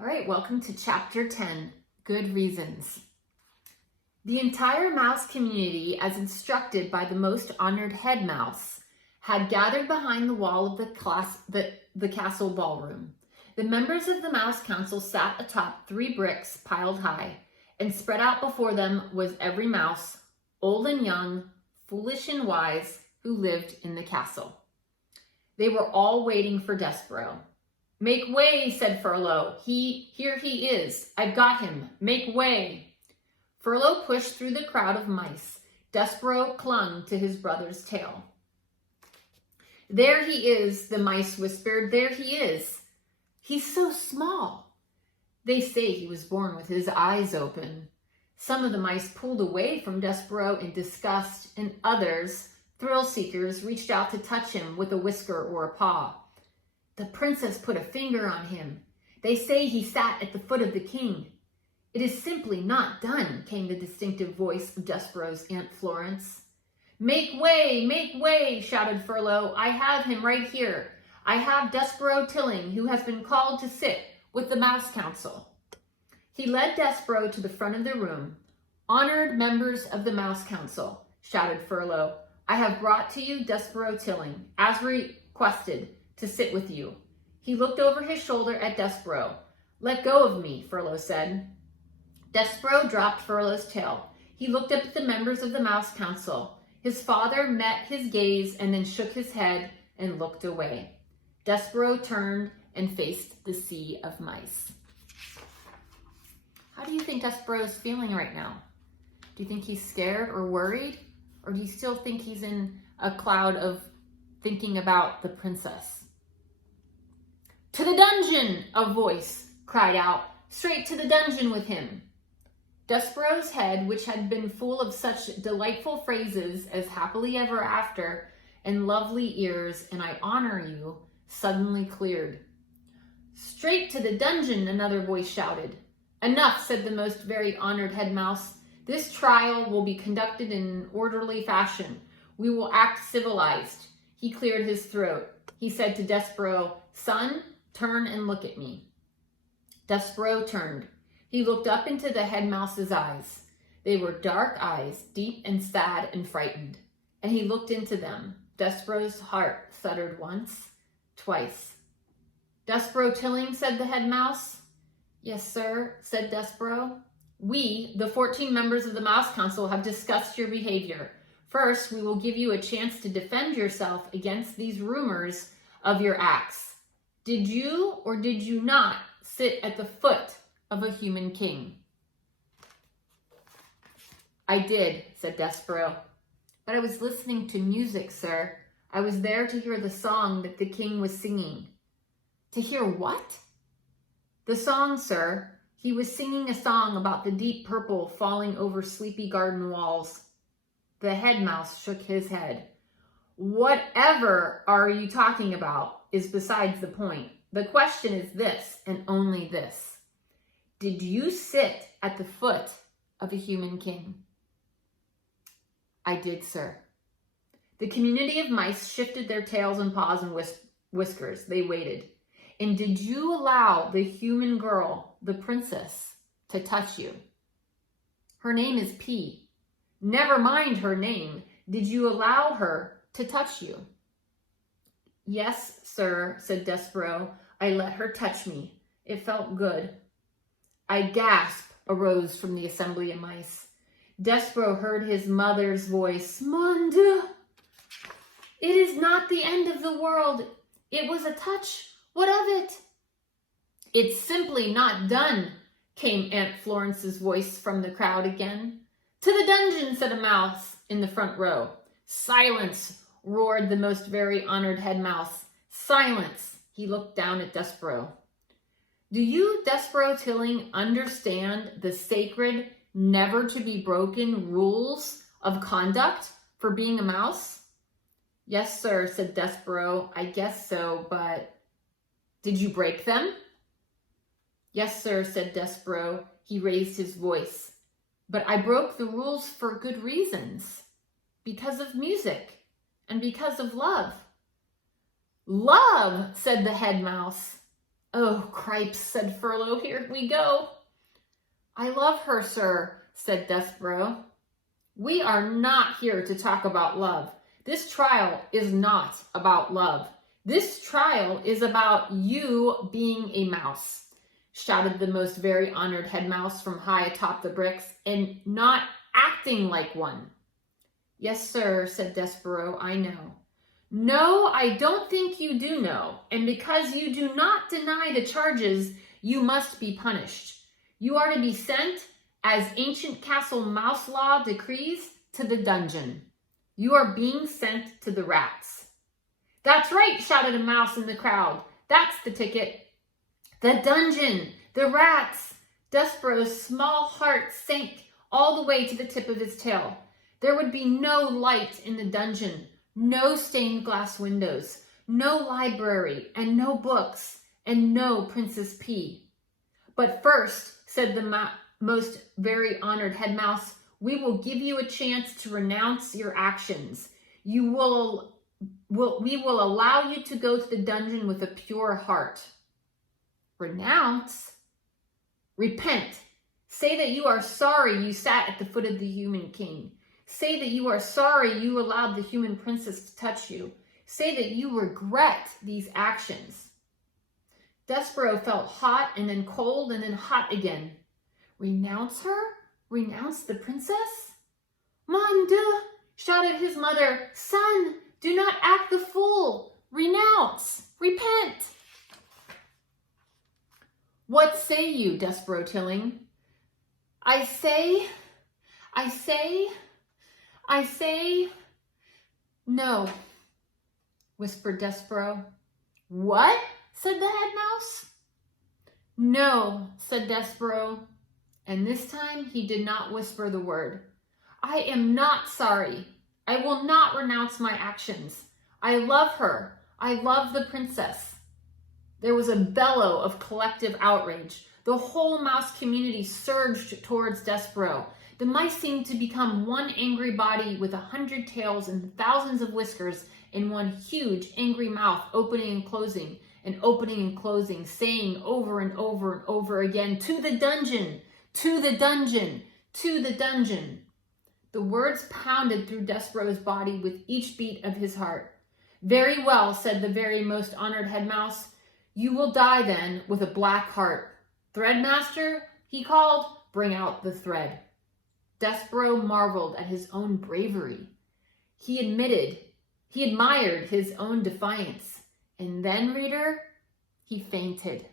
All right, welcome to Chapter 10, Good Reasons. The entire mouse community, as instructed by the most honored head mouse, had gathered behind the wall of the castle ballroom. The members of the Mouse Council sat atop 3 bricks piled high, and spread out before them was every mouse, old and young, foolish and wise, who lived in the castle. They were all waiting for Despereaux. "Make way," said Furlough. Here he is. I've got him. Make way." Furlough pushed through the crowd of mice. Despereaux clung to his brother's tail. "There he is," the mice whispered. "There he is. He's so small. They say he was born with his eyes open." Some of the mice pulled away from Despereaux in disgust, and others, thrill seekers, reached out to touch him with a whisker or a paw. "The princess put a finger on him. They say he sat at the foot of the king." "It is simply not done," came the distinctive voice of Despereaux's Aunt Florence. Make way," shouted Furlough. "I have him right here. I have Despereaux Tilling, who has been called to sit with the Mouse Council." He led Despereaux to the front of the room. "Honored members of the Mouse Council," shouted Furlough, "I have brought to you Despereaux Tilling, as requested, to sit with you." He looked over his shoulder at Despereaux. "Let go of me," Furlough said. Despereaux dropped Furlough's tail. He looked up at the members of the Mouse Council. His father met his gaze and then shook his head and looked away. Despereaux turned and faced the sea of mice. How do you think Despereaux is feeling right now? Do you think he's scared or worried? Or do you still think he's in a cloud of thinking about the princess? "To the dungeon!" a voice cried out. "Straight to the dungeon with him." Despereaux's head, which had been full of such delightful phrases as happily ever after and lovely ears and I honor you, suddenly cleared. "Straight to the dungeon," another voice shouted. "Enough," said the most very honored head mouse. "This trial will be conducted in an orderly fashion. We will act civilized." He cleared his throat. He said to Despereaux, "Son, turn and look at me." Despereaux turned. He looked up into the head mouse's eyes. They were dark eyes, deep and sad and frightened. And he looked into them. Despereaux's heart thuddered once, twice. "Despereaux Tilling," said the head mouse. "Yes, sir," said Despereaux. "We, the 14 members of the Mouse Council, have discussed your behavior. First, we will give you a chance to defend yourself against these rumors of your acts. Did you or did you not sit at the foot of a human king?" "I did," said Despereaux. "But I was listening to music, sir. I was there to hear the song that the king was singing." "To hear what?" "The song, sir. He was singing a song about the deep purple falling over sleepy garden walls." The head mouse shook his head. "Whatever are you talking about is besides the point. The question is this, and only this. Did you sit at the foot of a human king?" "I did, sir." The community of mice shifted their tails and paws and whiskers. They waited. "And did you allow the human girl, the princess, to touch you?" "Her name is P." "Never mind her name. Did you allow her to touch you?" "Yes, sir," said Despereaux. "I let her touch me. It felt good." A gasp arose from the assembly of mice. Despereaux heard his mother's voice. "Mon Dieu! It is not the end of the world. It was a touch. What of it?" "It's simply not done," came Aunt Florence's voice from the crowd again. "To the dungeon," said a mouse in the front row. "Silence," roared the most very honored head mouse. "Silence." He looked down at Despereaux. "Do you, Despereaux Tilling, understand the sacred, never to be broken rules of conduct for being a mouse?" "Yes, sir," said Despereaux. "I guess so, but..." "Did you break them?" "Yes, sir," said Despereaux. He raised his voice. "But I broke the rules for good reasons. Because of music and because of love." "Love," said the head mouse. Oh, cripes, said Furlough, here we go. I love her, sir, said Despereaux. We are not here to talk about love. This trial is not about love. This trial is about you being a mouse, shouted the most very honored head mouse from high atop the bricks, and not acting like one. Yes, sir, said Despereaux, I know. No, I don't think you do know, and because you do not deny the charges, you must be punished. You are to be sent, as ancient castle mouse law decrees, to the dungeon. You are being sent to the rats. That's right, shouted a mouse in the crowd. That's the ticket. The dungeon, the rats. Despereaux's small heart sank all the way to the tip of his tail. There would be no light in the dungeon, no stained glass windows, no library, and no books, and no Princess P. But first, said the most very honored head mouse, we will give you a chance to renounce your actions. We will allow you to go to the dungeon with a pure heart. Renounce? Repent. Say that you are sorry you sat at the foot of the human king. Say that you are sorry you allowed the human princess to touch you. Say that you regret these actions. Despereaux felt hot and then cold and then hot again. Renounce her? Renounce the princess? Mon Dieu, shouted his mother. Son, do not act the fool. Renounce. Repent. What say you, Despereaux Tilling? I say, no, whispered Despereaux. What? Said the head mouse. No, said Despereaux, and this time he did not whisper the word. I am not sorry. I will not renounce my actions. I love her. I love the princess. There was a bellow of collective outrage. The whole mouse community surged towards Despereaux. The mice seemed to become one angry body with 100 tails and thousands of whiskers in one huge angry mouth, opening and closing, saying over and over and over again, to the dungeon, to the dungeon, to the dungeon. The words pounded through Despereaux's body with each beat of his heart. Very well, said the very most honored head mouse. You will die then with a black heart. Threadmaster, he called, bring out the thread. Despereaux marveled at his own bravery. He admired his own defiance. And then, reader, he fainted.